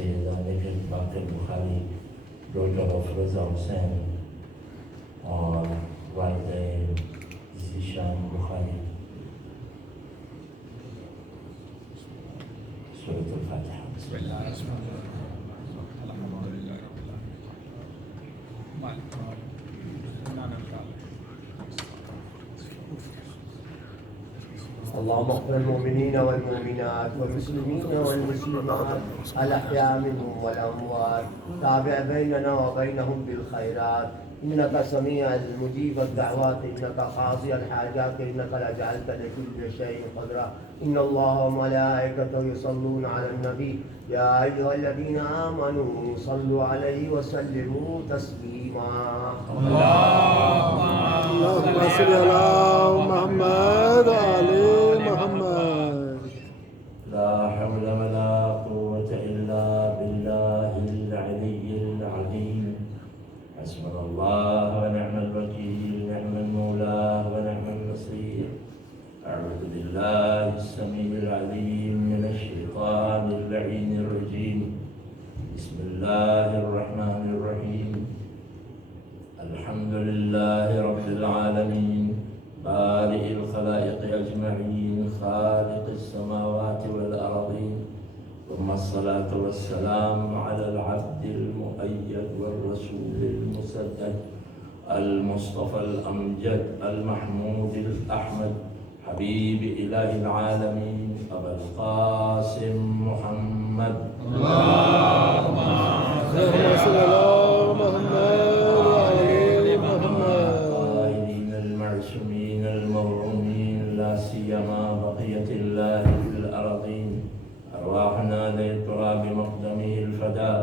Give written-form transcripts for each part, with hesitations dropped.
سیدان باقر بخاری doctor افروزہ حسین اور والدین ذیشان بخاری. سورۃ الفاتحہ. بسم اللہ الرحمن الرحیم الحمد للہ رب العالمین. اللهم اغفر المؤمنين والمؤمنات والمسلمين والمسلمات الأحياء منهم والأموات. تابع بيننا وبينهم بالخيرات إنك سميع المجيب الدعوات إنك قاضي الحاجات إنك لجعلت لكل شيء قدرا. إن الله وملائكته يصلون على النبي يا أيها الذين آمنوا صلوا عليه وسلموا تسليما. اللهم صل على محمد وعلى محمد. لا حول ولا قوة إلا بالله العلي العظيم. حسبنا الله ونعم الوكيل نعم المولى ونعم النصير. أعوذ بالله السميع العليم من الشيطان اللعين الرجيم. بسم الله الرحمن الرحيم. الحمد لله رب العالمين بارئ الخلائق أجمعين خالق السماوات والأرضين. ثم الصلاة والسلام على العبد المؤيد والرسول المسدد المصطفى الأمجد المحمود الأحمد حبيب إله العالمين أبا القاسم محمد. اللهم صل على محمد وعلى محمد. القائدين المعصومين المرحومين لا سيما بقية الله في الأرضين. أرواحنا للتراب مقدمه الفداء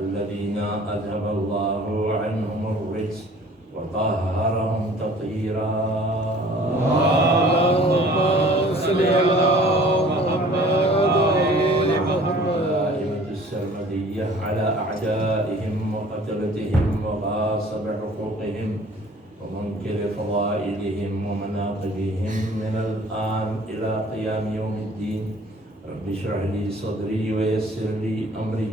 الذين أذهب الله عنهم الرجس وطهرهم تطهيرا. اللهم صل على محمد وعلى محمد. دائمة السرمدية على أعدائهم وقتلتهم وغاصب حقوقهم ومنكر فضائلهم ومناقبهم من الآن إلى قيام يوم الدين. رب اشرح لي صدري ويسر لي أمري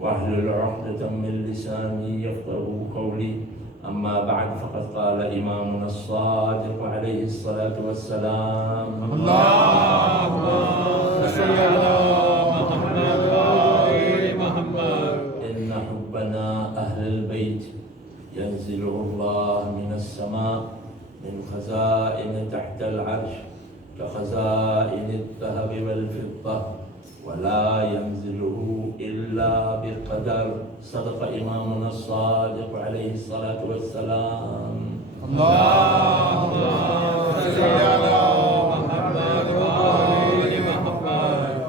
واحلل عقدة من لساني يفقهوا قولي. أما بعد فقد قال إمامنا الصادق عليه الصلاة والسلام. اللهم صل على محمد وعلى محمد. إن حبنا أهل البيت ينزله الله من السماء من خزائن تحت العرش كخزائن الذهب والفضة ولا ينزله إلا بقدر. صدق إمامنا الصادق عليه الصلاة والسلام. اللهم صل على محمد وعلى محمد.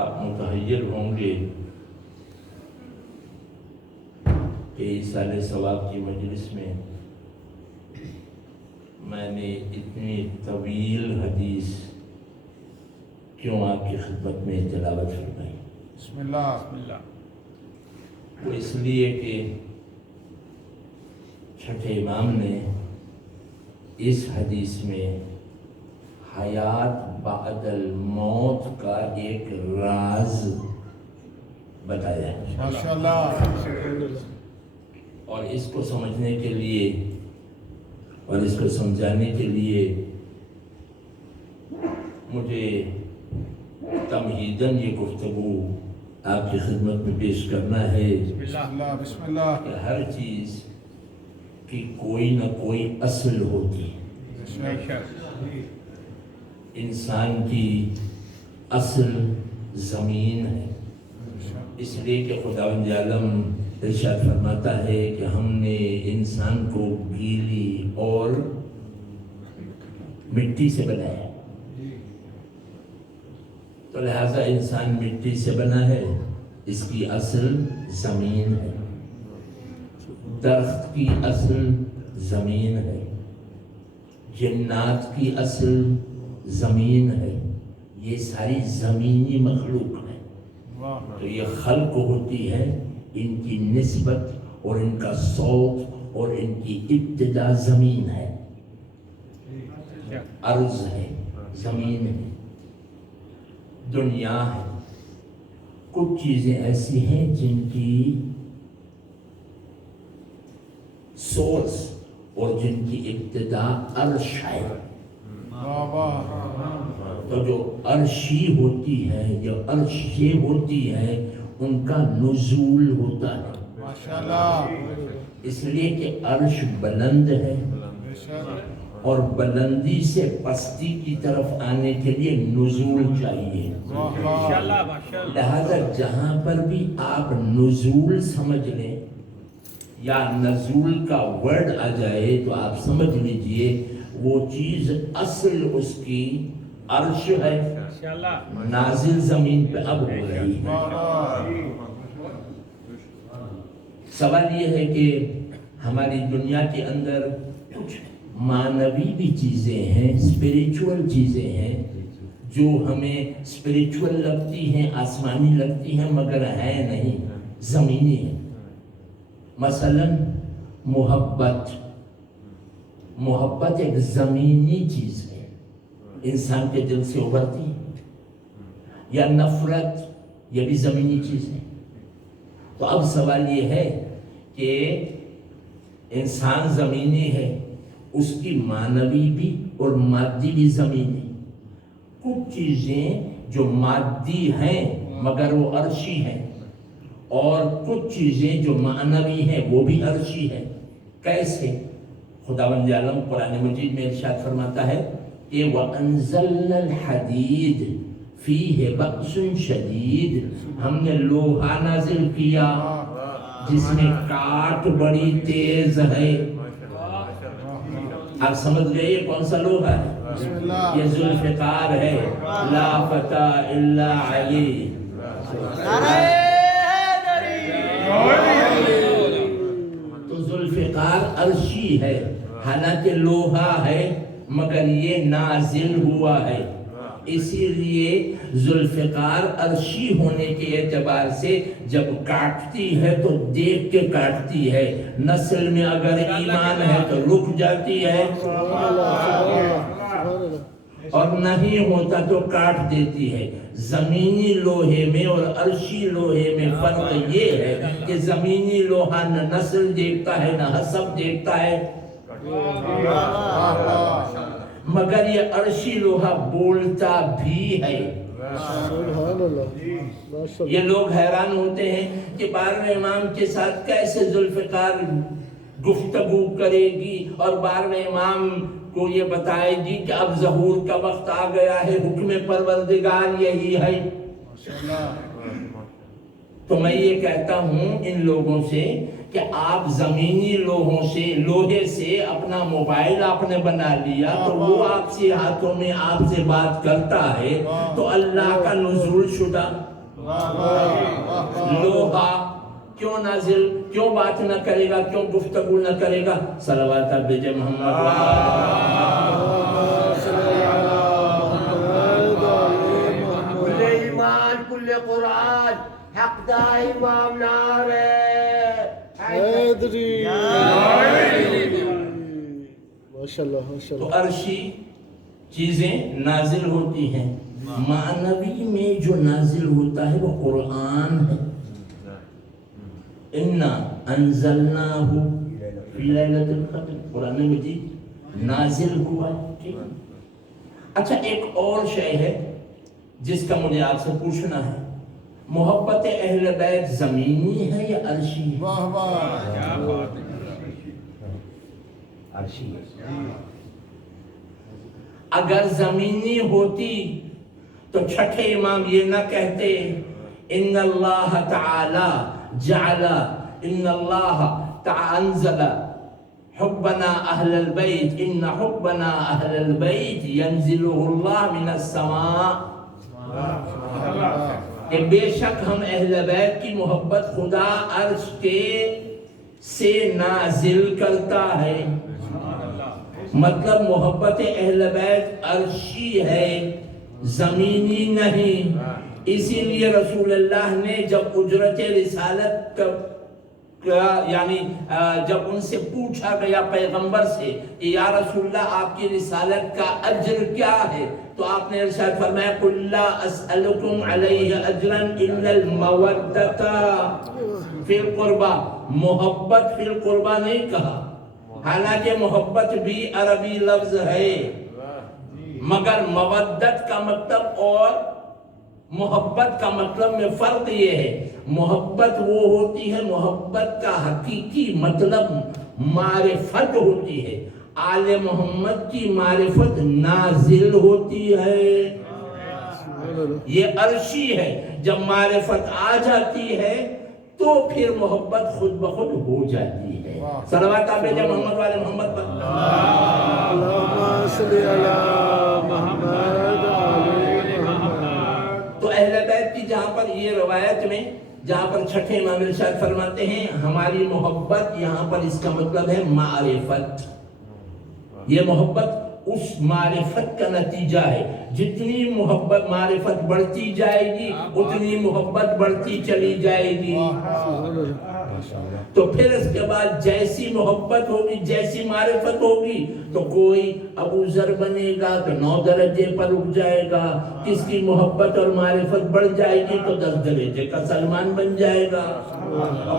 آپ متحیر ہوں گے کہ اس سال ثواب کی مجلس میں میں نے اتنی طویل حدیث کیوں آپ کی خدمت میں تلاوت فرمائی. بسم اللہ. وہ اس لیے کہ چھٹے امام نے اس حدیث میں حیات بعد الموت کا ایک راز بتایا ہے ماشاءاللہ. اور اس کو سمجھنے کے لیے اور اس کو سمجھانے کے لیے مجھے تمہیداً یہ گفتگو آپ کی خدمت میں پیش کرنا ہے بسم اللہ. کہ ہر چیز کی کوئی نہ کوئی اصل ہوتی ہے. انسان کی اصل زمین ہے. اس لیے کہ خداوند عالم ارشاد فرماتا ہے کہ ہم نے انسان کو گیلی اور مٹی سے بنایا. تو لہذا انسان مٹی سے بنا ہے. اس کی اصل زمین ہے. درخت کی اصل زمین ہے. جنات کی اصل زمین ہے. یہ ساری زمینی مخلوق ہے. تو یہ خلق ہوتی ہے ان کی نسبت اور ان کا صوت اور ان کی ابتدا زمین ہے. ارض ہے, زمین ہے, دنیا ہے. کچھ چیزیں ایسی ہیں جن کی سورس اور جن کی ابتدا عرش ہے. تو جو عرشی ہوتی ہے یا عرش یہ ہوتی ہے ان کا نزول ہوتا ہے. اس لیے کہ عرش بلند ہے اور بلندی سے پستی کی طرف آنے کے لیے نزول چاہیے. لہذا جہاں پر بھی آپ نزول سمجھ لیں یا نزول کا ورڈ آ جائے تو آپ سمجھ لیجئے وہ چیز اصل اس کی عرش ہے، نازل زمین پہ اب ہو رہی ہے. سوال یہ ہے کہ ہماری دنیا کے اندر کچھ معنوی بھی چیزیں ہیں، اسپریچول چیزیں ہیں جو ہمیں اسپریچول لگتی ہیں، آسمانی لگتی ہیں، مگر ہے نہیں، زمینی ہے. مثلا محبت ایک زمینی چیز ہے، انسان کے دل سے ابھرتی ہے. یا نفرت، یہ بھی زمینی چیز ہے. تو اب سوال یہ ہے کہ انسان زمینی ہے، اس کی معنوی بھی اور مادی بھی زمینی. کچھ چیزیں جو مادی ہیں مگر وہ عرشی ہیں، اور کچھ چیزیں جو معنوی ہیں وہ بھی عرشی ہیں. کیسے؟ خداوند عالم قرآن مجید میں ارشاد فرماتا ہے کہ وَأَنزَلْنَا الْحَدِيدَ فِيهِ بَأْسٌ شَدِيدٌ، ہم نے لوہا نازل کیا جس میں کاٹ بڑی تیز ہے. آپ سمجھ گئے یہ کون سا لوہا ہے؟ یہ ذوالفقار ہے. لا فتى الا علی. تو ذوالفقار عرشی ہے، حالانکہ لوہا ہے مگر یہ نازل ہوا ہے. اسی لیے ذوالفقار عرشی ہونے کے اعتبار سے جب کاٹتی ہے تو دیکھ کے کاٹتی ہے. نسل میں اگر ایمان ہے تو رک جاتی ہے، اور نہیں ہوتا تو کاٹ دیتی ہے. زمینی لوہے میں اور عرشی لوہے میں فرق یہ ہے کہ زمینی لوہا نہ نسل دیکھتا ہے نہ حسب دیکھتا ہے، مگر یہ عرشی لوہا بولتا بھی ہے. یہ لوگ حیران ہوتے ہیں کہ 12ویں امام کے ساتھ کیسے ذوالفقار گفتگو کرے گی اور 12ویں امام کو یہ بتائے گی کہ اب ظہور کا وقت آ گیا ہے، حکم پروردگار یہی ہے. تو میں یہ کہتا ہوں ان لوگوں سے کہ آپ زمینی لوہے سے اپنا موبائل آپ نے بنا لیا تو وہ آپ سے ہاتھوں میں آپ سے بات کرتا ہے، تو اللہ کا نزول شدہ لوہا کیوں نازل، کیوں بات نہ کرے گا، کیوں گفتگو نہ کرے گا؟ صلوات بھیجے محمد. کل ایمان کل قرآن حق دا امام نعرہ حیدری. تو عرشی چیزیں نازل ہوتی ہیں. معنوی میں جو نازل ہوتا ہے وہ قرآن ہے. اِنَّا أَنزَلْنَاهُ فِي لَيْلَةِ الْقَدْرِ، قرآن مجید نازل ہوا. اچھا ایک اور شے ہے جس کا مجھے آپ سے پوچھنا ہے، محبت اہل بیت زمینی ہے یا عرشی ہے؟ عرشی. اگر زمینی ہوتی تو چھٹے امام یہ نہ کہتے ان اللہ تعالی جعل ان اللہ انزل حبنا اہل البیت ان حبنا اہل البیت ينزله اللہ من السماء، کہ بے شک ہم اہل بیت کی محبت خدا عرش کے سے نازل کرتا ہے. مطلب محبت اہل بیت عرشی ہے، زمینی نہیں. اسی لیے رسول اللہ نے جب اجرت رسالت یعنی جب ان سے پوچھا گیا پیغمبر سے کہ یا رسول اللہ آپ کی رسالت کا اجر کیا ہے، تو آپ نے ارشاد فرمایا قُلْ لَا أَسْأَلُكُمْ عَلَيْهِ أَجْرًا إِلَّا الْمَوَدَّةَ فِي الْقُرْبَى، محبت فی القربہ نہیں کہا، حالانکہ محبت بھی عربی لفظ ہے، مگر مودت کا مطلب اور محبت کا مطلب میں فرق یہ ہے، محبت وہ ہوتی ہے، محبت کا حقیقی مطلب معرفت ہوتی ہے، آل محمد کی معرفت نازل ہوتی ہے، یہ عرشی ہے، جب معرفت آ جاتی ہے تو پھر محبت خود بخود ہو جاتی ہے۔ صلوات آپ بھیجیں محمد والے محمد پر۔ اللہم صلی علی محمد علی محمد۔ تو اہل بیت کی جہاں پر یہ روایت میں جہاں پر چھٹے امام ارشاد فرماتے ہیں ہماری محبت، یہاں پر اس کا مطلب ہے معرفت، یہ محبت اس معرفت کا نتیجہ ہے، جتنی محبت معرفت بڑھتی جائے گی اتنی محبت بڑھتی چلی جائے گی، تو پھر اس کے بعد جیسی محبت ہوگی جیسی معرفت ہوگی تو کوئی ابو ذر بنے گا تو 9 درجے پر رک جائے گا، کس کی محبت اور معرفت بڑھ جائے گی تو 10 درجے کا سلمان بن جائے گا،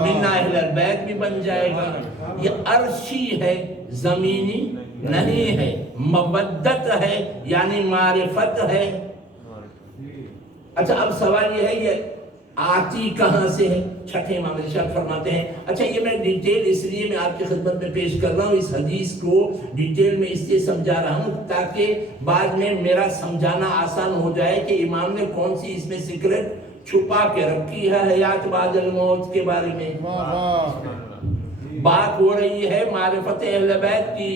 من اہل بیت بھی بن جائے گا۔ یہ عرشی ہے، زمینی نہیں ہے، مودت ہے یعنی معرفت ہے۔ اچھا اب سوال یہ ہے یہ آتی کہاں سے ہے؟ چھٹے امام ارشاد فرماتے ہیں، اچھا یہ میں ڈیٹیل اس لیے میں آپ کی خدمت میں پیش کر رہا ہوں، اس حدیث کو ڈیٹیل میں اس لیے سمجھا رہا ہوں تاکہ بعد میں میرا سمجھانا آسان ہو جائے کہ امام نے کون سی اس میں سیکرٹ چھپا کے رکھی ہے حیات بعد الموت کے بارے میں۔ بات ہو رہی ہے معرفت اہل بیت کی،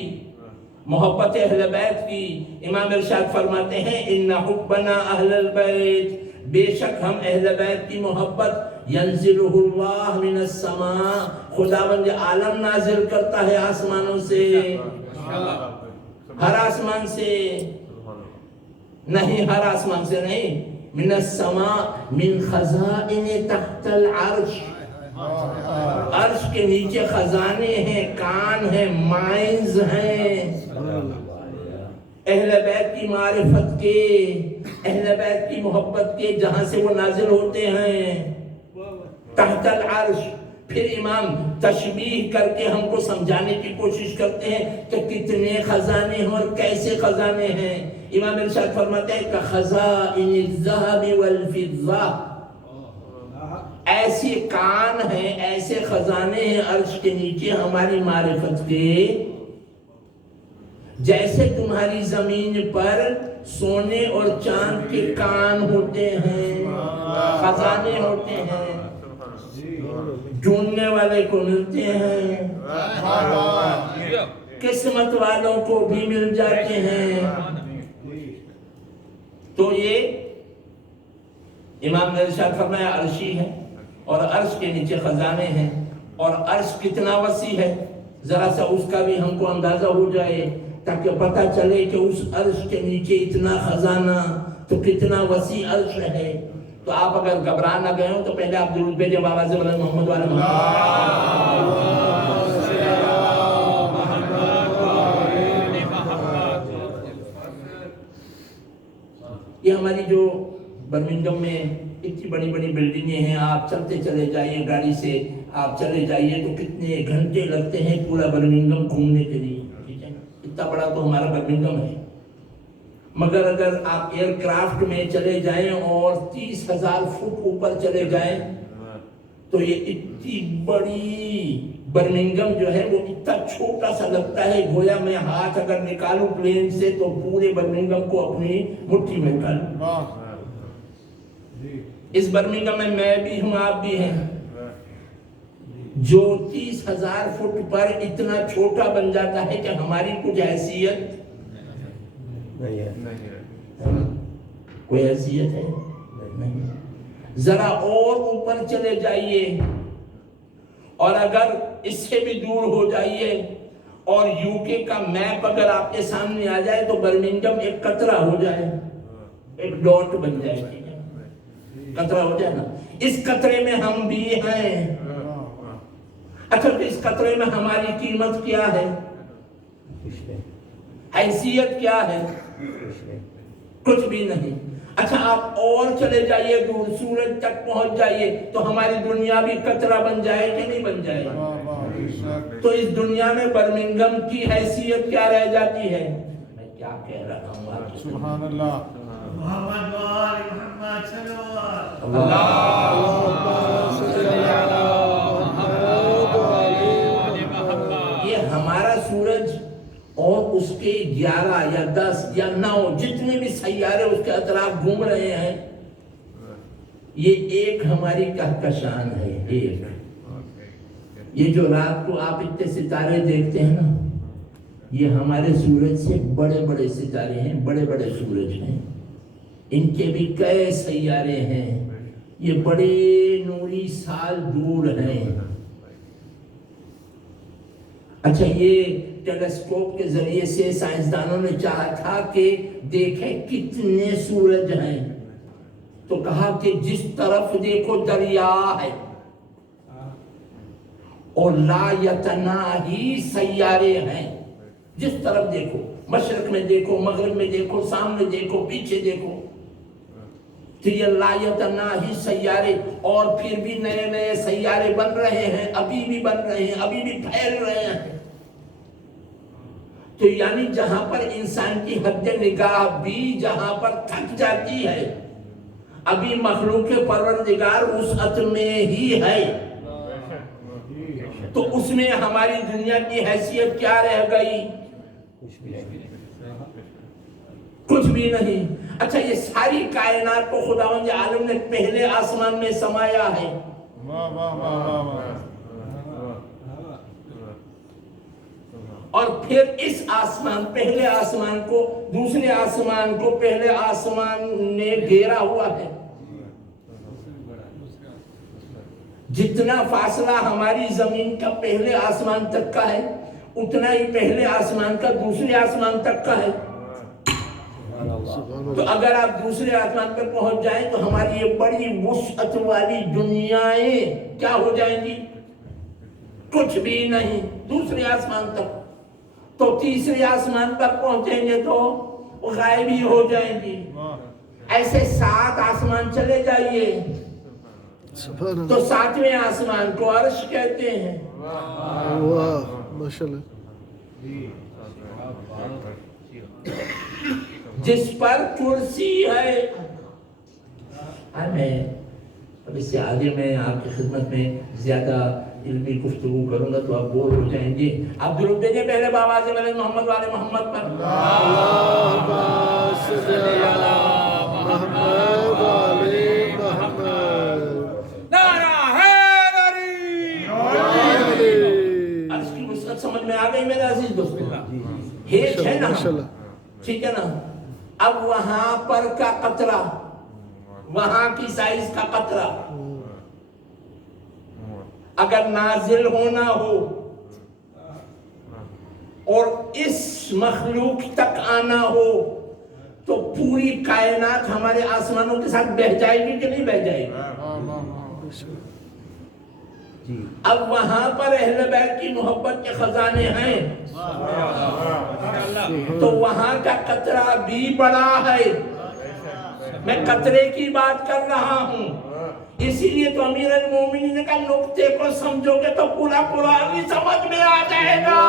محبت اہل بیت کی۔ امام ارشاد فرماتے ہیں ان حبنا اہل البیت، بے شک ہم اہل بیت کی محبت ینزلہ اللہ من السماء، خداوند عالم نازل کرتا ہے آسمانوں سے، ہر آسمان سے نہیں، ہر آسمان سے نہیں، من السماء من خزائن تحت العرش، عرش کے نیچے خزانے ہیں، کان ہیں، مائنز ہیں، اہل بیت کی معرفت کے، اہل بیت کی محبت کے، جہاں سے وہ نازل ہوتے ہیں تحت العرش۔ پھر امام تشبیہ کر کے ہم کو سمجھانے کی کوشش کرتے ہیں کہ کتنے خزانے ہیں اور کیسے خزانے ہیں۔ امام ارشاد فرماتے ہیں کہ خزائن الذهب والفضة، ایسے کان ہیں، ایسے خزانے ہیں عرش کے نیچے ہماری معرفت کے، جیسے تمہاری زمین پر سونے اور چاند کے کان ہوتے ہیں، خزانے ہوتے ہیں، ڈھونڈنے والے کو ملتے ہیں، قسمت والوں کو بھی مل جاتے ہیں۔ تو یہ امام نے ارشاد فرمایا عرشی ہے اور عرش کے نیچے خزانے ہیں، اور عرش کتنا وسیع ہے ذرا سا اس کا بھی ہم کو اندازہ ہو جائے تاکہ پتہ چلے کہ اس عرش کے نیچے اتنا خزانہ تو کتنا وسیع عرش ہے۔ تو آپ اگر گھبرا نہ گئے ہو تو پہلے آپ درود بھیجیں بابا سے بلند محمد والے یہ ہماری جو برمنگھم میں اتنی بڑی بڑی بلڈنگیں ہیں، آپ چلتے چلے جائیے، گاڑی سے آپ چلے جائیے تو کتنے گھنٹے لگتے ہیں پورا برمنگھم گھومنے کے لیے، ٹھیک ہے نا؟ اتنا بڑا تو ہمارا برمنگھم ہے، مگر اگر آپ ایئر کرافٹ میں چلے جائیں اور 30,000 فٹ اوپر چلے جائیں تو یہ اتنی بڑی برمنگھم جو ہے وہ اتنا چھوٹا سا لگتا ہے، گویا میں ہاتھ اگر نکالوں پلین سے تو پورے برمنگھم کو اپنی مٹھی میں ڈالوں۔ اس برمنگھم میں بھی ہوں، آپ بھی ہیں، جو 30,000 فٹ پر اتنا چھوٹا بن جاتا ہے کہ ہماری کچھ حیثیت کوئی حیثیت ہے نہیں۔ ذرا اور اوپر چلے جائیے اور اگر اس سے بھی دور ہو جائیے اور UK کا میپ اگر آپ کے سامنے آ جائے تو برمنگھم ایک قطرہ ہو جائے، ایک ڈاٹ بن جائے، قطرہ ہو جائے نا، اس قطرے میں ہم بھی ہیں۔ اچھا تو اس قطرے میں ہماری قیمت کیا ہے؟ حیثیت کیا ہے؟ کچھ بھی نہیں۔ اچھا آپ اور چلے جائیے دور، سورج تک پہنچ جائیے تو ہماری دنیا بھی قطرہ بن جائے کہ نہیں بن جائے؟ تو اس دنیا میں برمنگھم کی حیثیت کیا رہ جاتی ہے؟ میں کیا کہہ رہا ہوں آپ کو؟ سبحان اللہ۔ محمد وآل محمد صلی یہ ہمارا سورج اور اس کے 11 یا 10 یا 9 جتنے بھی سیارے اس کے اطراف گھوم رہے ہیں، یہ ایک ہماری کہکشان ہے۔ ایک یہ جو رات کو آپ اتنے ستارے دیکھتے ہیں نا، یہ ہمارے سورج سے بڑے بڑے ستارے ہیں، بڑے بڑے سورج ہیں، ان کے بھی کئی سیارے ہیں، یہ بڑے نوری سال دور ہیں۔ اچھا یہ ٹیلیسکوپ کے ذریعے سے سائنسدانوں نے چاہا تھا کہ دیکھیں کتنے سورج ہیں، تو کہا کہ جس طرف دیکھو دریا ہے اور لا یتناہی سیارے ہیں، جس طرف دیکھو، مشرق میں دیکھو، مغرب میں دیکھو، سامنے دیکھو، پیچھے دیکھو، تو یہ لا یتناہی سیارے، اور پھر بھی نئے نئے سیارے بن رہے ہیں، ابھی بھی بن رہے ہیں، ابھی بھی پھیل رہے ہیں۔ تو یعنی جہاں پر انسان کی حد نگاہ بھی جہاں پر تھک جاتی ہے، ابھی مخلوق پروردگار وسعت میں ہی ہے، تو اس میں ہماری دنیا کی حیثیت کیا رہ گئی؟ کچھ بھی نہیں۔ اچھا یہ ساری کائنات کو خداوند عالم نے پہلے آسمان میں سمایا ہے، واہ واہ واہ واہ واہ۔ اور پھر اس آسمان، پہلے آسمان کو دوسرے آسمان کو پہلے آسمان نے گھیرا ہوا ہے۔ جتنا فاصلہ ہماری زمین کا پہلے آسمان تک کا ہے، اتنا ہی پہلے آسمان کا دوسرے آسمان تک کا ہے۔ تو اگر آپ دوسرے آسمان پر پہنچ جائیں تو ہماری یہ بڑی وسعت والی دنیایں کیا ہو جائیں گی؟ کچھ بھی نہیں، دوسرے آسمان تک۔ تو تیسرے آسمان پر پہنچیں گے تو غائب ہی ہو جائیں گی۔ ایسے 7 آسمان چلے جائیے تو 7ویں آسمان کو عرش کہتے ہیں۔ واہ ماشاءاللہ۔ جس پر کرسی ہے۔ میں اب اس سے آگے میں آپ کی خدمت میں زیادہ علمی گفتگو کروں گا تو آپ بور ہو جائیں گے۔ آپ درود دیجئے پہلے بابا سے ملک محمد والے محمد پر۔ اللہم صلی علی محمد وعلی محمد۔ نعرہ حیدری۔ عرش کی وسعت سمجھ میں آ گئی میرے عزیز دوستو؟ ہیچ ہے نا، ٹھیک ہے نا؟ اب وہاں پر کا قطرہ، وہاں کی سائز کا قطرہ اگر نازل ہونا ہو اور اس مخلوق تک آنا ہو تو پوری کائنات ہمارے آسمانوں کے ساتھ بہہ جائے گی کہ نہیں بہہ جائے گی؟ اب وہاں پر اہل بیت کی محبت کے خزانے ہیں تو وہاں کا قطرہ بھی بڑا ہے۔ میں قطرے کی بات کر رہا ہوں، اسی لیے تو امیر المومنین کا نقطے کو سمجھو گے تو پورا قرآن بھی سمجھ میں آ جائے گا۔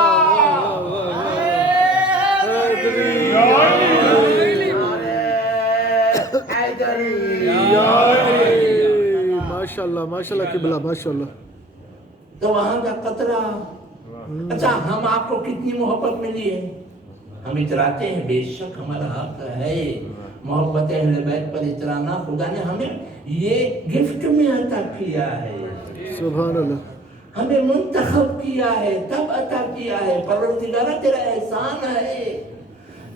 ماشاءاللہ ماشاءاللہ قبلہ ماشاءاللہ۔ تو وہاں کا قطرہ، اچھا ہم آپ کو کتنی محبت ملی ہے؟ ہم اتراتے ہیں، بے شک ہمارا حق ہے محبت اہل بیت پر اترانا۔ خدا نے ہمیں یہ گفٹ میں عطا کیا ہے، سبحان اللہ۔ ہمیں منتخب کیا ہے، تب عطا کیا ہے۔ پروردگارہ تیرا احسان ہے،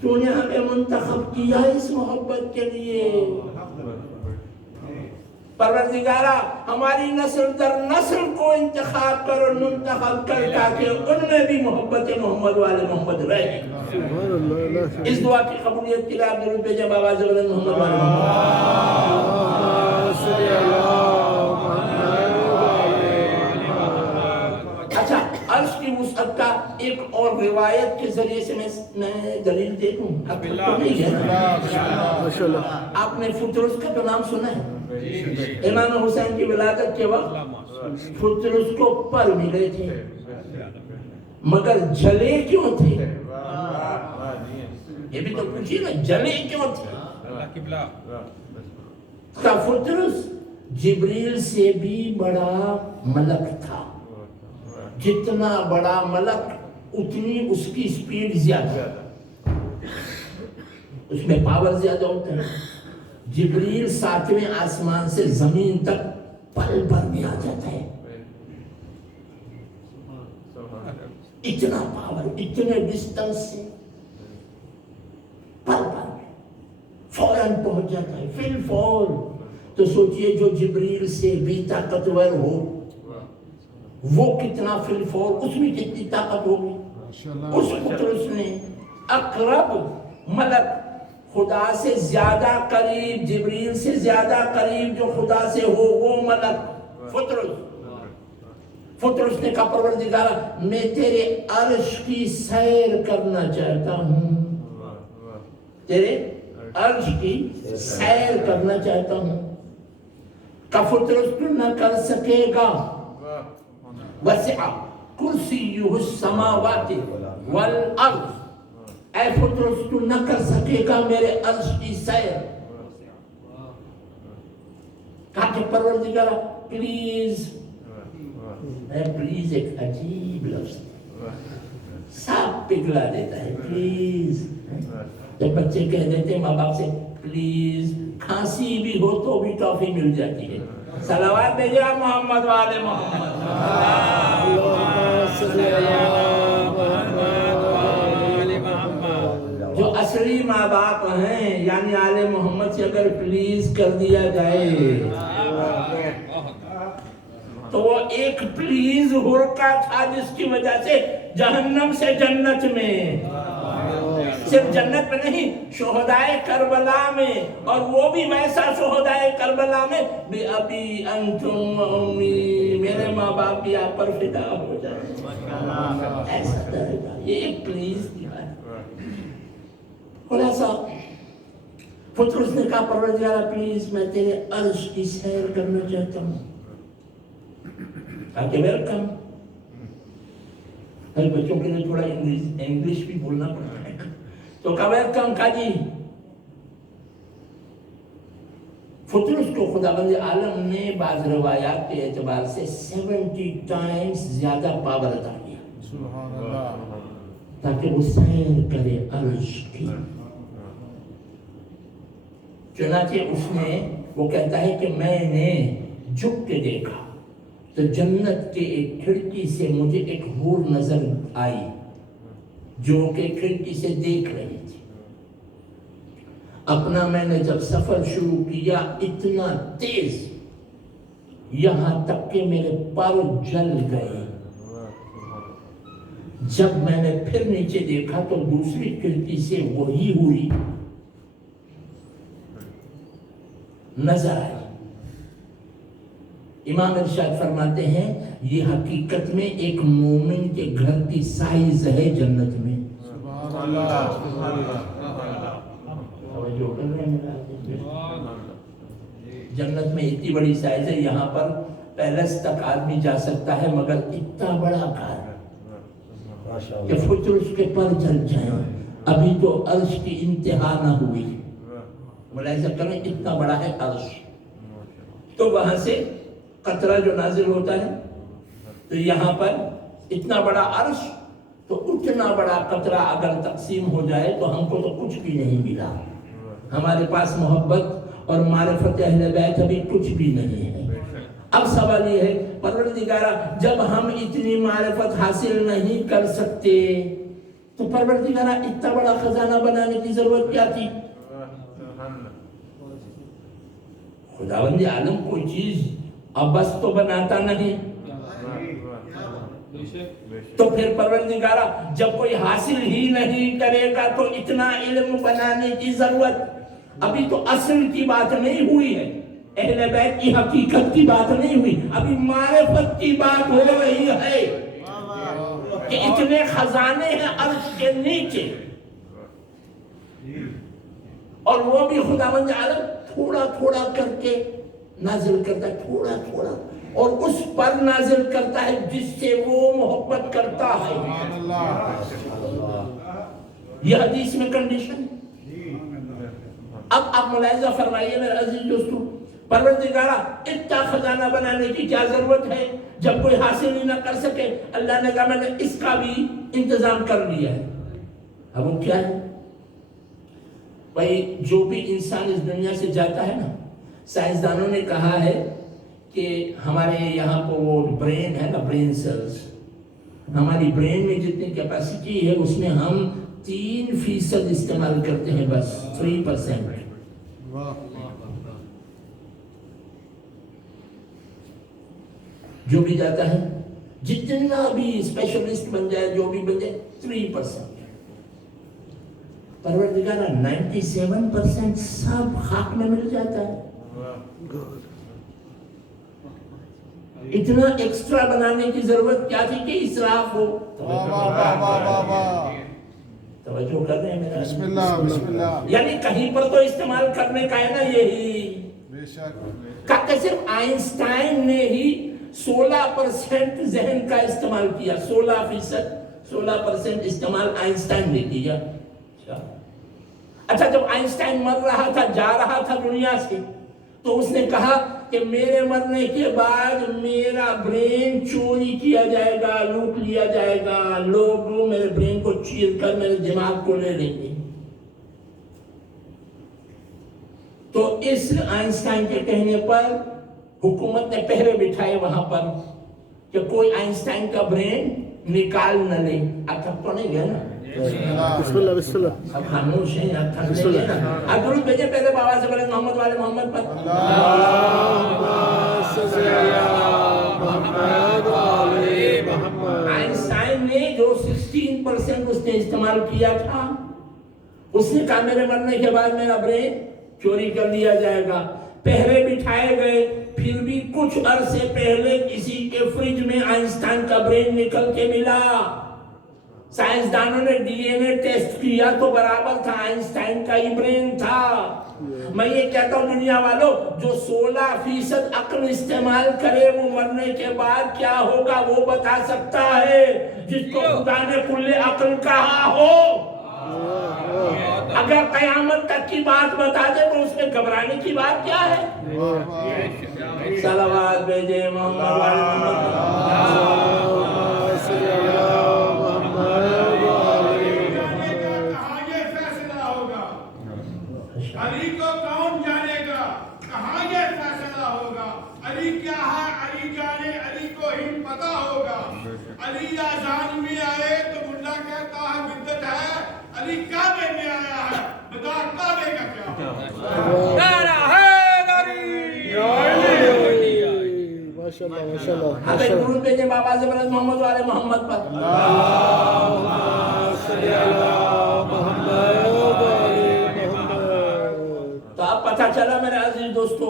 تو نے ہمیں منتخب کیا اس محبت کے لیے۔ پروردگارہ ہماری نسل در نسل کو انتخاب کر اور منتخب کر تاکہ ان میں بھی محبت محمد والے محمد رہے۔ سبحان اللہ۔ اس دعا کی قبولیت کے لیے آپ درود بھیجیں بابا سے محمد والے محمد۔ اللہم صلی علی محمد وعلی محمد۔ اچھا مسئلہ کا ایک اور روایت کے ذریعے سے میں دلیل دے دوں. اب تو نہیں ہے. ماشاء اللہ. آپ نے فطرس کا تو نام سنا ہے؟ امام حسین کی ولادت کے وقت فطرس کو پر ملے تھے مگر جلے کیوں تھے؟ یہ بھی تو پوچھیے نا، جلے کیوں تھے؟ کا فطرس جبریل سے بھی بڑا ملک تھا. جتنا بڑا ملک اتنی اس کی سپیڈ زیادہ، اس میں پاور زیادہ ہوتا ہے. جبریل 7ویں آسمان سے زمین تک پل بھر میں آ جاتا ہے. اتنا پاور، اتنے ڈسٹنس سے پل بھر میں فوراً پہنچ جاتا ہے فی الفور. تو سوچئے جو جبریل سے بھی طاقتور ہو وہ کتنا فی الفور، اس میں کتنی طاقت ہوگی. اس فطرس نے اقرب ملک، خدا سے زیادہ قریب، جبریل سے زیادہ قریب جو خدا سے ہو وہ ملک فطرس نے کہا پروردگارا میں تیرے عرش کی سیر کرنا چاہتا ہوں، تیرے عرش کی سیر کرنا چاہتا ہوں. کہ فطرس تو نہ کر سکے گا. وسع کرسیہ السماوات والارض، اے فطرس تو نہ کر سکے گا میرے عرش کی سیر. کہا کہ پروردگارا پلیز. پلیز ایک عجیب لفظ سانپ پگھلا دیتا ہے. پلیز جب بچے کہہ دیتے ماں باپ سے پلیز، کھانسی بھی ہو تو بھی ٹافی مل جاتی ہے. صلوات بھیجے محمد والے محمد. جو اصلی ماں باپ ہیں یعنی آل محمد سے اگر پلیز کر دیا جائے تو وہ ایک پلیز ہرکا تھا جس کی وجہ سے جہنم سے جنت میں، صرف جنت میں نہیں، شہدائے کربلا میں، اور وہ بھی ویسا شہدائے کربلا میں بے ابی انتم و امی، میرے ماں باپ بھی آپ پر فدا ہو جائے. ایسا درجہ، یہ ایک پلیز کی بات. خلاصہ فطرس نے کہا پروردگارا پلیز میں تیرے عرش کی سیر کرنا چاہتا ہوں. کہا کہ ویلکم. بچوں کے لیے تھوڑا انگلش بھی بولنا پڑتا ہے تو کہا ویلکم. کہا جی. فطرس کو خداوند عالم نے بعض روایات کے اعتبار سے 70 ٹائمز زیادہ پاور عطا کیا تاکہ وہ سیر کرے عرش کی. چنانچہ اس نے، وہ کہتا ہے کہ میں نے جھک کے دیکھا تو جنت کے ایک کھڑکی سے مجھے ایک حور نظر آئی جو کہ کھڑکی سے دیکھ رہی تھی. اپنا میں نے جب سفر شروع کیا اتنا تیز یہاں تک کہ میرے پر جل گئے. جب میں نے پھر نیچے دیکھا تو دوسری کھڑکی سے وہی ہوئی نظر آئی. امام ارشاد فرماتے ہیں یہ حقیقت میں ایک مومن کے گھر کی سائز ہے جنت میں. جنت میں اتنی بڑی سائز ہے، یہاں پر پیلس تک آدمی جا سکتا ہے مگر اتنا بڑا گھر کہ فطرس کے پر چل جائیں. ابھی تو عرش کی انتہا نہ ہوئی، ملاحظہ کریں اتنا بڑا ہے عرش. تو وہاں سے قطرہ جو نازل ہوتا ہے تو یہاں پر اتنا بڑا عرش، تو اتنا بڑا قطرہ اگر تقسیم ہو جائے تو ہم کو تو کچھ بھی نہیں ملا. ہمارے پاس محبت اور معرفت اہل بیت ابھی کچھ بھی نہیں ہے. اب سوال یہ ہے پروردگارہ جب ہم اتنی معرفت حاصل نہیں کر سکتے تو پروردگارہ اتنا بڑا خزانہ بنانے کی ضرورت کیا تھی؟ خداوند عالم کوئی چیز اب بس تو بناتا نہیں. تو پھر پروردگارہ جب کوئی حاصل ہی نہیں کرے گا تو اتنا علم بنانے کی ضرورت. ابھی تو اصل کی بات نہیں ہوئی ہے، اہل بیت کی حقیقت کی بات نہیں ہوئی، ابھی معرفت کی بات ہو رہی ہے. کہ اتنے خزانے ہیں عرش کے نیچے، اور وہ بھی خداوند عالم تھوڑا تھوڑا کر کے نازل کرتا ہے، تھوڑا تھوڑا، اور اس پر نازل کرتا ہے جس سے وہ محبت کرتا ہے۔ یہ حدیث میں کنڈیشن ہے۔ اب آپ ملاحظہ فرمائیے میرے عزیز دوستو، پروردگارہ اتنا خزانہ بنانے کی کیا ضرورت ہے جب کوئی حاصل ہی نہ کر سکے؟ اللہ نے کہا میں نے اس کا بھی انتظام کر لیا ہے۔ اب وہ کیا ہے بھائی؟ جو بھی انسان اس دنیا سے جاتا ہے نا، سائنسدانوں نے کہا ہے کہ ہمارے یہاں پر وہ برین ہے نا، برین سیلز، ہماری برین میں جتنی کیپیسٹی ہے اس میں ہم 3% استعمال کرتے ہیں، بس 3%۔ جو بھی جاتا ہے، جتنا بھی اسپیشلسٹ بن جائے، جو بھی بن جائے، 3%۔ پروردگارہ 97% سب خاک میں مل جاتا ہے۔ اتنا ایکسٹرا بنانے کی ضرورت کیا تھی کہ اسراف ہو؟ توجہ کر رہے ہیں میرا؟ بسم اللہ بسم اللہ۔ یعنی کہیں پر تو استعمال کرنے کا ہے نا، یہی بے شک۔ کہ صرف آئنسٹائن نے ہی 16% ذہن کا استعمال کیا، 16% استعمال آئنسٹائن نے کیا۔ اچھا، جب آئنسٹائن مر رہا تھا، جا رہا تھا دنیا سے، تو اس نے کہا کہ میرے مرنے کے بعد میرا برین چوری کیا جائے گا، لوٹ لیا جائے گا، لوگ میرے برین کو چیر کر میرے دماغ کو لے لیں گے۔ تو اس آئنسٹائن کے کہنے پر حکومت نے پہرے بٹھائے وہاں پر کہ کوئی آئنسٹائن کا برین نکال نہ لے۔ اب تک تو نہیں گیا نا؟ بسم اللہ بسم اللہ۔ اب خاموش ہیں، اب تھک نہیں گئے نا؟ اب درود بھیجیں پہلے بابا سے بڑے محمد والے محمد پر۔ آئنسٹائن نے جو 16% اس نے استعمال کیا تھا، اس نے کہا میرے مرنے کے بعد میرا برین چوری کر لیا جائے گا۔ پہرے بٹھائے گئے، پھر بھی کچھ عرصے پہلے کسی کے فریج میں آئنسٹائن کا برین نکل کے ملا۔ سائنسدانوں نے ڈی این اے ٹیسٹ کیا تو برابر تھا، آئنسٹائن کا ہی برین تھا۔ میں یہ کہتا ہوں دنیا والوں، جو 16% عقل استعمال کرے وہ مرنے کے بعد کیا ہوگا وہ بتا سکتا ہے۔ جس کو خدا نے کل عقل کہا ہو، اگر قیامت تک کی بات بتا دے تو اس میں گھبرانے کی بات کیا ہے؟ صلوات بھیجے محمد والے محمد۔ علی کو کون جانے گا؟ کہاں یہ فیصلہ ہوگا؟ علی کیا ہے علی جانے، علی کو ہی پتا ہوگا۔ علی آزان میں آئے تو ملا کہتا ہے بدت ہے، علی کعبے میں آیا ہے، بتا کعبے کا کیا؟ نعرہ حیدری! ماشاءاللہ ماشاءاللہ۔ ہمیں درود بھیجیں بابا زبردست محمد والے محمد پر۔ تو اب پتہ چلا میرے عزیز دوستو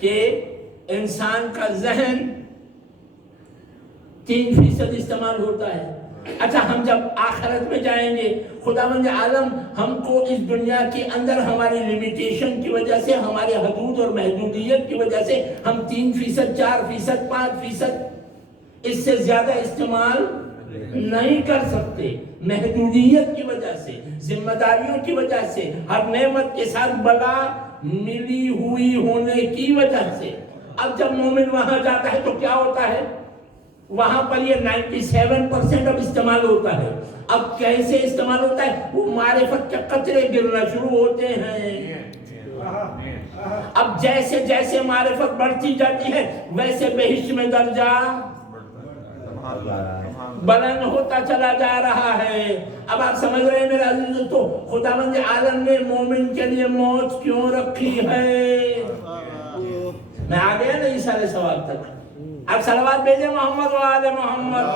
کہ انسان کا ذہن 3% استعمال ہوتا ہے۔ اچھا، ہم جب آخرت میں جائیں گے، خداوند عالم ہم کو اس دنیا کے اندر ہماری لیمیٹیشن کی وجہ سے، ہمارے حدود اور محدودیت کی وجہ سے ہم 3%، 4%، 5% اس سے زیادہ استعمال نہیں کر سکتے۔ محدودیت کی وجہ سے، ذمہ داریوں کی وجہ سے، ہر نعمت کے ساتھ بلا ملی ہوئی ہونے کی وجہ سے۔ اب جب مومن وہاں جاتا ہے تو کیا ہوتا ہے؟ وہاں پر یہ 97% اب استعمال ہوتا ہے۔ اب کیسے استعمال ہوتا ہے؟ وہ معرفت کے قطرے گرنا شروع ہوتے ہیں۔ اب جیسے جیسے معرفت بڑھتی جاتی ہے ویسے بہشت میں درجہ بلند ہوتا چلا جا رہا ہے۔ اب آپ سمجھ رہے ہیں میرے عزیز تو خداوند عالم نے مومن کے لیے موت کیوں رکھی ہے؟ میں آ گیا نا اس سارے سوال تک۔ اب صلوات بھیجیں محمد و آل محمد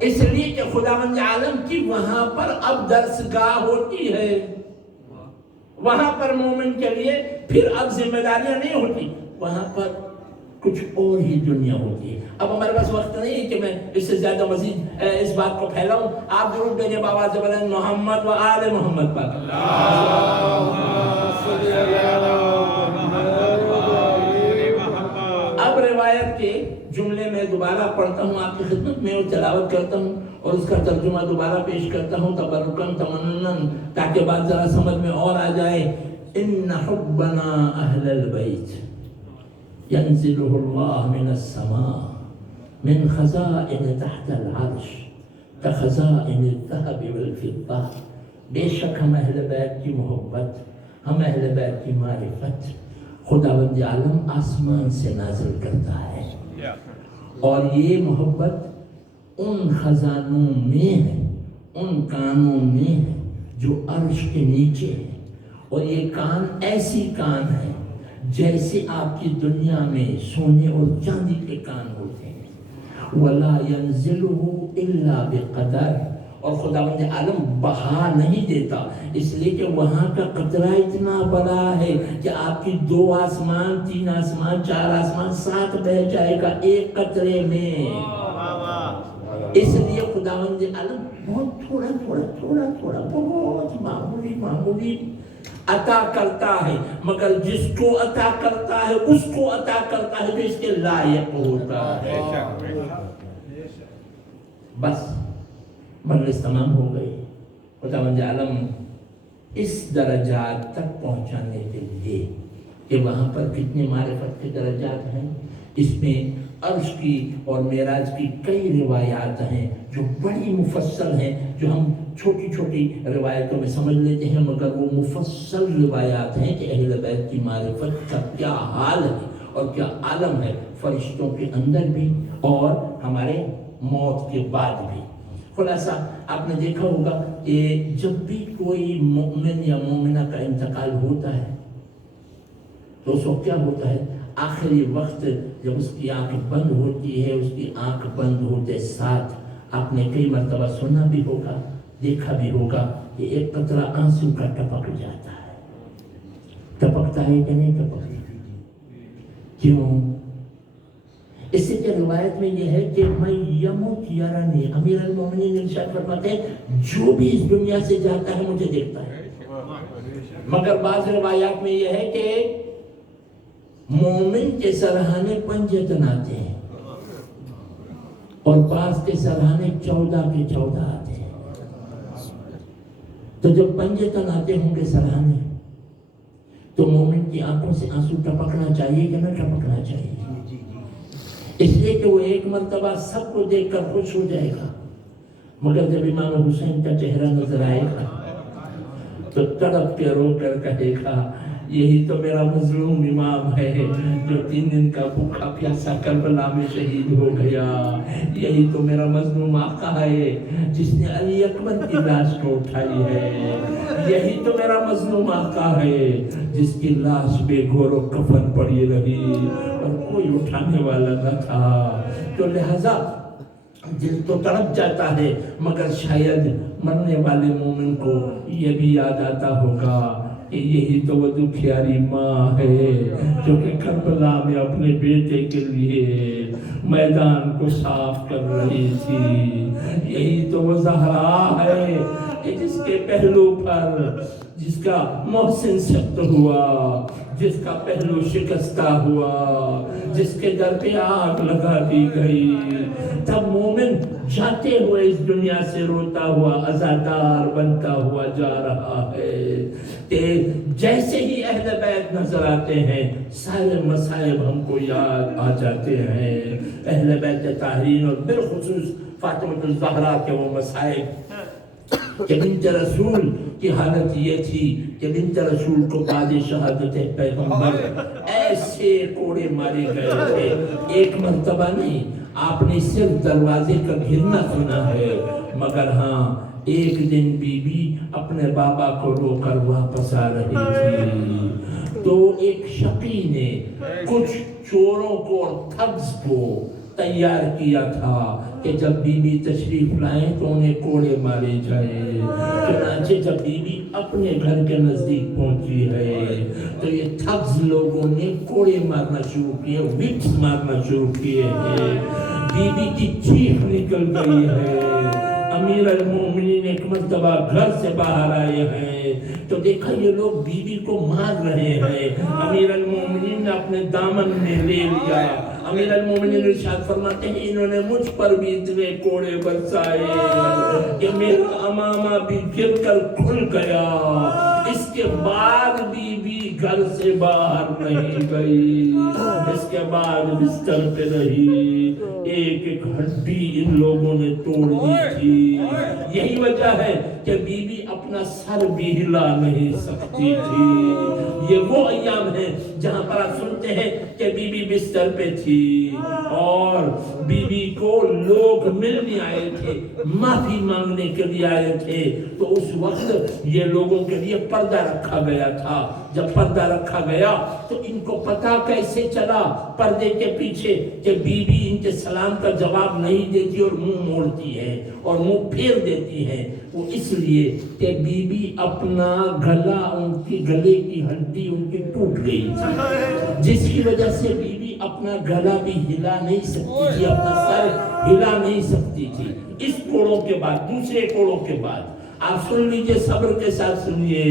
اس لیے کہ خداوند عالم کی وہاں پر اب درسگاہ ہوتی ہے، وہاں پر مومن کے لیے پھر اب ذمہ داریاں نہیں ہوتی۔ وہاں پر کچھ اور ہی دنیا ہوتی ہے. اب ہمارے پاس وقت نہیں ہے کہ میں اس سے زیادہ مزید اس بات کو پھیلاؤں. آپ درود بھیجیں بآواز بلند محمد و آل محمد پر. اب روایت کے جملے میں دوبارہ پڑھتا ہوں آپ کی خدمت میں اور تلاوت کرتا ہوں اور اس کا ترجمہ دوبارہ پیش کرتا ہوں تبرکاً تمنن تاکہ بات ذرا سمجھ میں اور آ جائے. ان حبنا اہل البیت ينزله الله من السماء من خزائن تحت العرش كخزائن الذهب والفضة. بے شک ہم اہل بیت کی محبت، ہم اہل بیت کی معرفت خداوند عالم آسمان سے نازل کرتا ہے، اور یہ محبت ان خزانوں میں ہے، ان کانوں میں ہے جو عرش کے نیچے ہے. اور یہ کان ایسی کان ہے جیسے آپ کی دنیا میں سونے اور چاندی کے کان ہوتے ہیں. وَلَا يَنزِلُهُ إِلَّا بِقَدَرٍ. اور خداوند عالم بہا نہیں دیتا، اس لیے کہ وہاں کا قطرہ اتنا بڑا ہے کہ آپ کی 2 آسمان 3 آسمان 4 آسمان 7 بہ جائے گا ایک قطرے میں. اس لیے خداوند عالم بہت تھوڑا بہت معمولی عطا کرتا ہے، مگر جس کو عطا کرتا ہے اس کو عطا کرتا ہے جو اس کے لائق ہوتا ہے. بس مجلس تمام ہو گئی. خداوند عالم اس درجات تک پہنچانے کے لیے کہ وہاں پر کتنے معرفت کے درجات ہیں، اس میں عرش کی اور معراج کی کئی روایات ہیں جو بڑی مفصل ہیں، جو ہم چھوٹی چھوٹی روایتوں میں سمجھ لیتے ہیں، مگر وہ مفصل روایات ہیں کہ اہل بیت کی معرفت کا کیا حال ہے اور کیا عالم ہے فرشتوں کے اندر بھی اور ہمارے موت کے بعد بھی. خلاصہ آپ نے دیکھا ہوگا کہ جب بھی کوئی مومن یا مومنہ کا انتقال ہوتا ہے تو اس وقت کیا ہوتا ہے، آخری وقت جب اس کی آنکھ بند ہوتی ہے، اس کی آنکھ بند ہوتے ساتھ آپ نے کئی مرتبہ سنا بھی ہوگا، دیکھا بھی ہوگا کہ ایک قطرہ آنسو کا ٹپک جاتا ہے. ٹپکتا ہے کہ نہیں ٹپکتا؟ کیوں؟ اس سے کہ روایت میں یہ ہے کہ میں یموت یرانی، امیر المومنین ارشاد فرماتے ہیں جو بھی اس دنیا سے جاتا ہے مجھے دیکھتا ہے. مگر بعض روایات میں یہ ہے کہ مومن کے سرہانے 5 تناتے ہیں اور بعض کے سرہانے 14 کے 14 آتے ہیں. تو جب 5 تناتے ہوں گے سرہانے تو مومن کی آنکھوں سے آنسو ٹپکنا چاہیے کہ نہ ٹپکنا چاہیے؟ اس لیے کہ وہ ایک مرتبہ سب کو دیکھ کر خوش ہو جائے گا، مگر جب امام حسین کا چہرہ نظر آئے گا تو تڑپ کے رو کر کہے گا یہی تو میرا مظلوم امام ہے جو 3 دن کا بھوکا پیاسا کربلا میں شہید ہو گیا. یہی تو میرا مظلوم آقا ہے جس نے علی اکبر کی لاش کو اٹھائی ہے. یہی تو میرا مظلوم آقا ہے جس کی لاش بے گور و کفن پڑی رہی اور کوئی اٹھانے والا نہ تھا. تو لہذا دل تو تڑپ جاتا ہے، مگر شاید مرنے والے مومن کو یہ بھی یاد آتا ہوگا کہ یہی تو وہ دکھیاری ماں ہے جو کہ کربلا میں اپنے بیٹے کے لیے میدان کو صاف کر رہی تھی. یہی تو وہ زہرا ہے کہ جس کے پہلو پر جس کا محسن سخت ہوا، جس کا پہلو شکستہ ہوا، جس کے در پہ آگ لگا دی گئی. تب مومن جاتے ہوئے اس دنیا سے روتا ہوا عزادار بنتا ہوا جا رہا ہے کہ جیسے ہی اہل بیت نظر آتے ہیں سارے مصائب ہم کو یاد آ جاتے ہیں. اہل بیت طاہرین اور بالخصوص فاطمہ الزہرا کے وہ مصائب کہ بنت رسول کی حالت یہ تھی کہ بنت رسول کو بعد شہادت پیغمبر ایسے کوڑے مارے گئے تھے. ایک مرتبہ نہیں، آپ نے صرف دروازے کا گرنا سنا ہے، مگر ہاں ایک دن بی بی اپنے بابا کو رو کر واپس آ رہی تھی تو ایک شقی نے کچھ چوروں کو اور تھگز کو تیار کیا تھا کہ جب بی بی تشریف لائیں تو انہیں کوڑے مارے جائیں. چنانچہ جب بی بی اپنے گھر کے نزدیک پہنچی ہے تو یہ تھگز لوگوں نے کوڑے مارنا شروع کیے, وکس مارنا شروع کیے ہیں. بی بی کی چیخ نکل گئی ہے. امیر المومنین ایک مرتبہ گھر سے باہر آئے ہیں تو دیکھا یہ لوگ بی بی کو مار رہے ہیں. امیر المومنین نے اپنے دامن میں لے لیا. امیر المومنین ارشاد فرماتے ہیں انہوں نے مجھ پر بھی اتنے کوڑے برسائے کہ میرا امامہ بھی گر کر کھل گیا. اس کے بعد بی بی گھر سے باہر نہیں گئی. اس کے بعد بستر پہ رہی. ایک ایک ہڈی ان لوگوں نے توڑ دی تھی. یہی وجہ ہے کہ بی بی اپنا سر بھی ہلا نہیں سکتی تھی. یہ وہ ایام ہیں جہاں پر آپ سنتے ہیں کہ بی بی بستر پہ تھی اور بی بی کو لوگ ملنے آئے تھے, معافی مانگنے کے لیے آئے تھے. تو اس وقت یہ لوگوں کے لیے پردہ رکھا گیا تھا. جب پردہ رکھا گیا تو ان کو پتا کیسے چلا پردے کے پیچھے کہ بی بی ان کے سلام کا جواب نہیں دیتی اور منہ موڑتی ہے اور منہ پھیر دیتی ہے. وہ اس لیے کہ بی بی اپنا گلا, ان کی گلے کی ہڈی ان کی ٹوٹ گئی تھی, جس کی وجہ سے بی بی اپنا گلا بھی ہلا نہیں سکتی تھی, اپنا سر ہلا نہیں سکتی تھی. اس کوڑوں کے بعد, دوسرے کوڑوں کے بعد آپ سن لیجئے, صبر کے ساتھ سنیے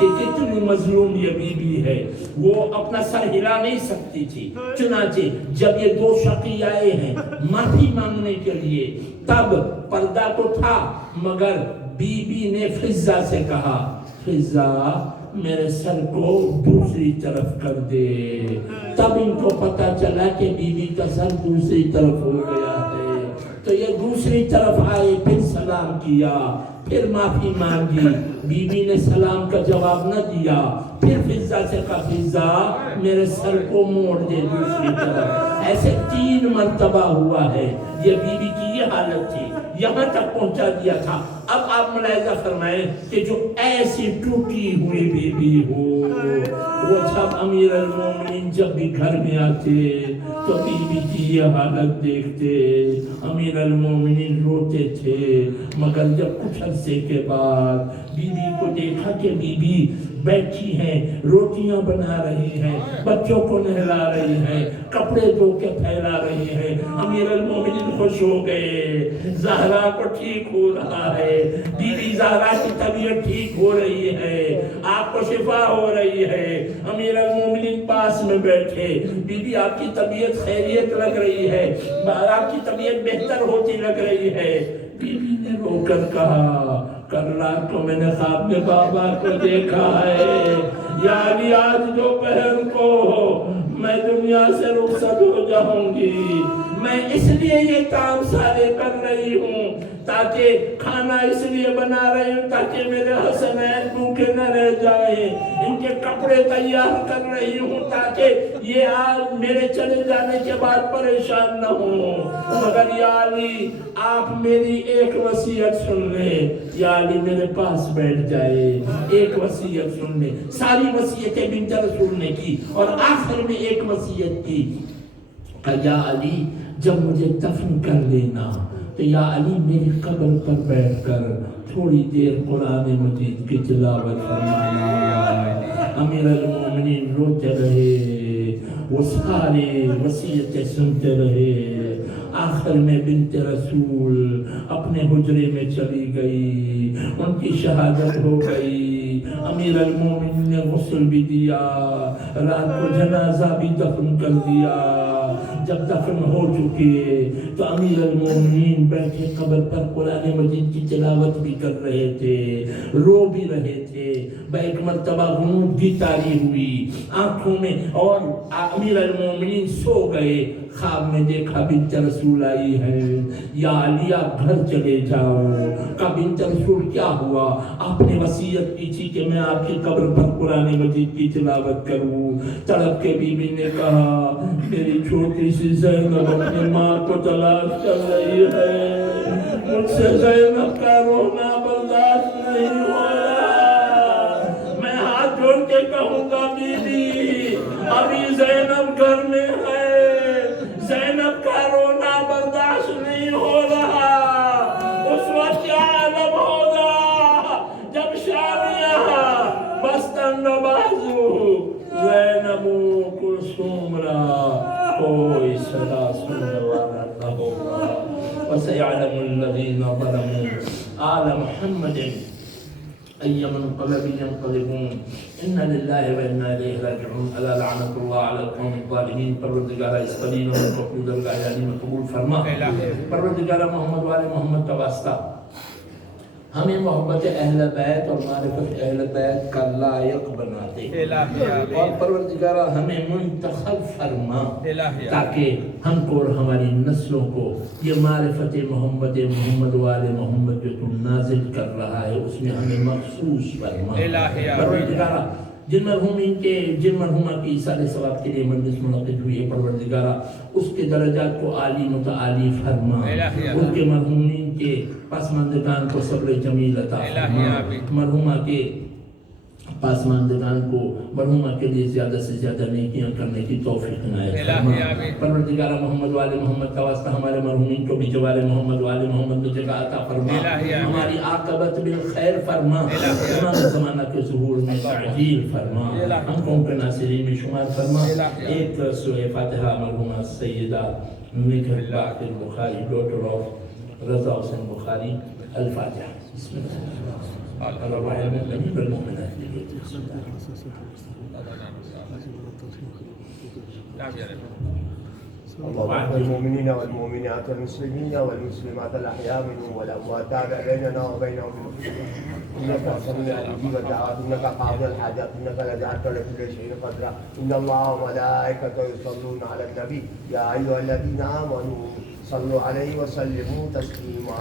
کہ کتنی مظلوم یہ بی بی ہے. وہ اپنا سر ہلا نہیں سکتی تھی. چنانچہ جب یہ دو شقی آئے ہیں معافی مانگنے کے لیے, تب پردہ تو تھا مگر بی بی نے فضہ سے کہا, فضہ میرے سر کو دوسری طرف کر دے. تب ان کو پتا چلا کہ بی بی کا سر دوسری طرف ہو گیا ہے. تو یہ دوسری طرف آئے, پھر سلام کیا, پھر معافی مانگی. بی بی نے سلام کا جواب نہ دیا. پھر فضہ سے کہا, فضہ میرے سر کو موڑ دے دوسری طرف. ایسے 3 مرتبہ ہوا ہے. یہ بی بی کی یہ حالت تھی, یہاں تک پہنچا دیا تھا. اب آپ ملاحظہ فرمائیں کہ جو ایسی ٹوٹی ہوئی بی بی ہو, وہ جب امیر المومنین جب بھی گھر میں آتے تو بی بی کی یہ حالت دیکھتے. امیر المومنین روتے تھے مگر جب کچھ عرصے کے بعد بی بی کو دیکھا کہ بی بی بیٹھی ہیں, روٹیاں بنا رہی ہیں, بچوں کو نہلا رہی ہیں, کپڑے دھو کے پھیلا رہی ہیں, امیر المومنین خوش ہو گئے. زہرا کو ٹھیک ہو رہا ہے, بی بی زہرا کی طبیعت ٹھیک ہو رہی ہے, آپ کو شفا ہو رہی ہے. امیر المومنین پاس میں بیٹھے, بی بی آپ کی طبیعت خیریت لگ رہی ہے, آپ کی طبیعت بہتر ہوتی لگ رہی ہے. بی بی نے رو کر کہا, کل رات کو میں نے خواب میں بابا کو دیکھا ہے, یا علی آج دوپہر کو میں دنیا سے رخصت ہو جاؤں گی. میں اس لیے یہ کام سارے کر رہی ہوں, تاکہ کھانا اس لیے بنا رہی ہوں تاکہ میرے حسنین بھوکے نہ رہ جائیں, ان کے کپڑے تیار کر رہی ہوں تاکہ یہ آج میرے چلے جانے کے بعد پریشان نہ ہوں. مگر یا علی آپ میری ایک وصیت سن لیں. یا علی میرے پاس بیٹھ جائے, ایک وصیت سن لیں. ساری وصیتیں بنت رسول نے کی اور آخر میں ایک وصیت کی کہ یا علی جب مجھے دفن کر لینا تو یا علی میری قبر پر بیٹھ کر تھوڑی دیر قرآن مجید کی تلاوت فرمانا. امیر المومنین روتے رہے, وہ سارے وصیتیں سنتے رہے. آخر میں بنت رسول اپنے حجرے میں چلی گئی, ان کی شہادت ہو گئی. امیر المومنین نے غسل بھی دیا, رات کو جنازہ بھی دفن کر دیا. جب دفن ہو چکے تو امیر المومنین بیٹھے قبر پر قرآن مجید کی تلاوت بھی کر رہے تھے, رو بھی رہے تھے. ایک مرتبہ غنودگی طاری ہوئی آنکھوں میں اور امیر المومنین سو گئے. خواب میں دیکھا بنت رسول آئی ہے, یا علی آپ گھر چلے جاؤ. کہا بنت رسول کیا ہوا؟ آپ نے وصیت کی تھی کہ میں آپ کی قبر پر قرآن مجید کی تلاوت کروں. تڑپ کے بی بی نے کہا, میری چھوٹی سی زینب اپنی ماں کو تلاش کر رہی ہے, مجھ سے زینب کا رونا برداشت نہیں ہو رہا. میں ہاتھ جوڑ کے کہوں گا بی بی ابھی زینب گھر میں ہے, زینب کا رونا الذين ظلموا آل محمد أي منقلب ينقلبون إنا لله وإنا إليه راجعون ألا لعنة الله على القوم الظالمين پروردگار اس قلیل و مقبول العیانی میں قبول فرما پروردگار محمد والے محمد کا واسطہ ہمیں محبت اہل بیت اور معرفت اہل بیت کا لائق بناتے اور پروردگارہ ہمیں منتخب فرما تاکہ ہم کو اور ہماری نسلوں کو یہ معرفت محمد والے محمد جو تم نازل کر رہا ہے اس میں ہمیں مخصوص فرما پروردگارہ جن مرحومہ کی ایصال ثواب کے لیے مجلس منعقد ہوئی ہے پروردگارہ اس کے درجات کو عالی متعالی فرما ان کے مرحومین کے پسماندگان کو صبر جمیل عطا فرما مرحومہ کے پاسماندگان کو مرحومہ کے لیے زیادہ سے زیادہ نیکیاں کرنے کی توفیق عنایت فرما پروردگار محمد والے محمد کا واسطہ ہمارے مرحومین کو بھی جوار محمد والے محمد میں جگہ عطا فرما ہماری عاقبت بالخیر فرما امام زمانہ کے ظہور میں تعجیل فرما ہم کو ان کے ناصرین میں شمار فرما ایک سورہ فاتحہ مرحومہ سیدہ نگہت باقر بخاری ڈاکٹر آف رضا حسین بخاری الفاتحہ بسم اللہ الرحمن الرحیم والمؤمنات اللهم اغفر المؤمنين والمؤمنات والمسلمين والمسلمات الاحياء منهم والاموات تابع بيننا وبينهم بالمسلمين انك سميع مجيب الدعوات انك قاضي الحاجات انك لا جعلت لكل شيء قدرا ان الله وملائكته يصلون على النبي يا ايها الذين امنوا صلوا عليه وسلموا تسليما.